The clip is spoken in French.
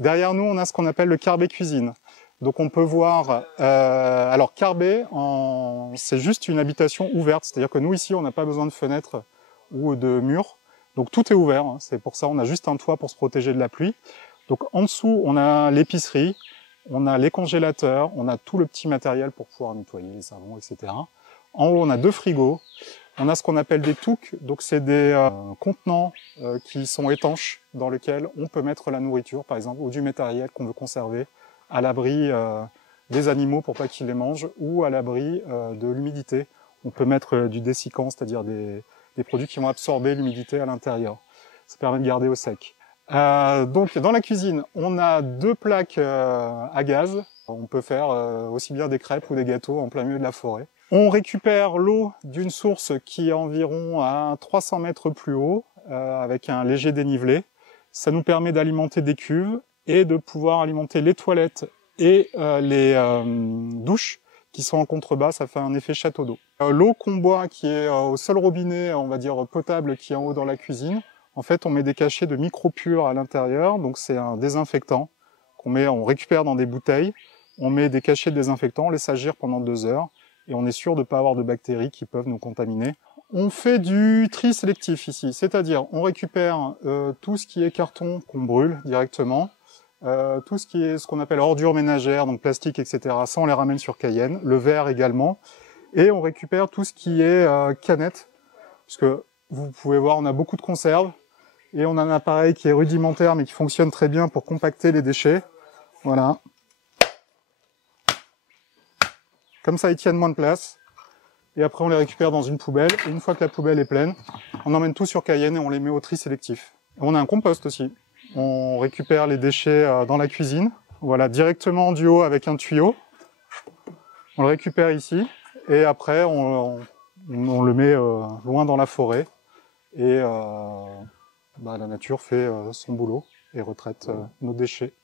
Derrière nous, on a ce qu'on appelle le carbet cuisine. Donc on peut voir, alors carbet, c'est juste une habitation ouverte, c'est-à-dire que nous ici, on n'a pas besoin de fenêtres ou de murs, donc tout est ouvert, hein. C'est pour ça on a juste un toit pour se protéger de la pluie. Donc en dessous, on a l'épicerie, on a les congélateurs, on a tout le petit matériel pour pouvoir nettoyer les savons, etc. En haut, on a 2 frigos, on a ce qu'on appelle des touques, donc c'est des contenants qui sont étanches dans lesquels on peut mettre la nourriture, par exemple, ou du matériel qu'on veut conserver à l'abri des animaux pour pas qu'ils les mangent, ou à l'abri de l'humidité. On peut mettre du dessicant, c'est-à-dire des produits qui vont absorber l'humidité à l'intérieur. Ça permet de garder au sec. Donc dans la cuisine, on a 2 plaques à gaz. On peut faire aussi bien des crêpes ou des gâteaux en plein milieu de la forêt. On récupère l'eau d'une source qui est environ à 300 mètres plus haut, avec un léger dénivelé. Ça nous permet d'alimenter des cuves et de pouvoir alimenter les toilettes et les douches qui sont en contrebas. Ça fait un effet château d'eau. L'eau qu'on boit, qui est au seul robinet, on va dire potable, qui est en haut dans la cuisine, en fait, on met des cachets de micropures à l'intérieur. Donc c'est un désinfectant on récupère dans des bouteilles. On met des cachets de désinfectant, on laisse agir pendant 2 heures et on est sûr de ne pas avoir de bactéries qui peuvent nous contaminer. On fait du tri sélectif ici, c'est-à-dire on récupère tout ce qui est carton qu'on brûle directement, tout ce qui est ce qu'on appelle ordures ménagères, donc plastique, etc. Ça, on les ramène sur Cayenne, le verre également, et on récupère tout ce qui est canettes, puisque vous pouvez voir, on a beaucoup de conserves, et on a un appareil qui est rudimentaire mais qui fonctionne très bien pour compacter les déchets. Voilà. Comme ça, ils tiennent moins de place. Et après, on les récupère dans une poubelle. Et une fois que la poubelle est pleine, on emmène tout sur Cayenne et on les met au tri sélectif. Et on a un compost aussi. On récupère les déchets dans la cuisine. Voilà, directement du haut avec un tuyau. On le récupère ici. Et après, on le met loin dans la forêt. Et la nature fait son boulot et retraite nos déchets.